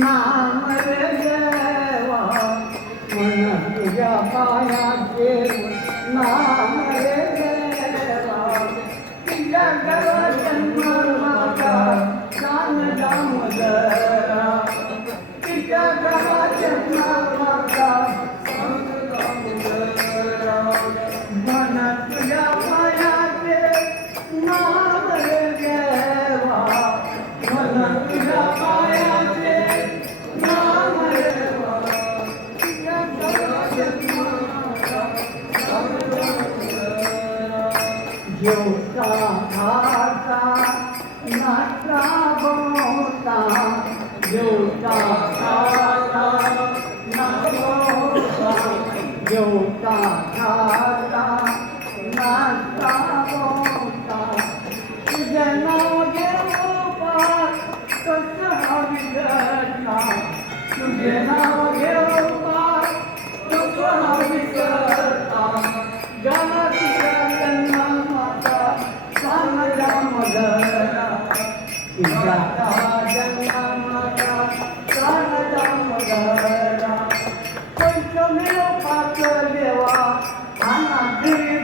नाम रे देवा मन तुझ्या पायाचे नाम रे देवा तुझ्या घरात जन्म माझा दान दामोदरा तुझ्या घरात जन्म माझा दान दामोदरा मन तुझ्या पायाचे नाम रे देवा मन तुझ्या पायाचे नाम रे देवा तुझ्या घरात जन्म माझा दान दामोदरा जेवता खाता नाचा बोता जेवता खाता नाचा जेवता खाता नाचा बोता तुझे नाव घेऊ पार कसं हवी घटना तुझे नाव घेऊ पार कसं हवी घटना गावाच्या जन्माचा चांगला मदरा तुझ्या जन्माचा चांगला मदरा पंचमेव पाच देवा आना घरी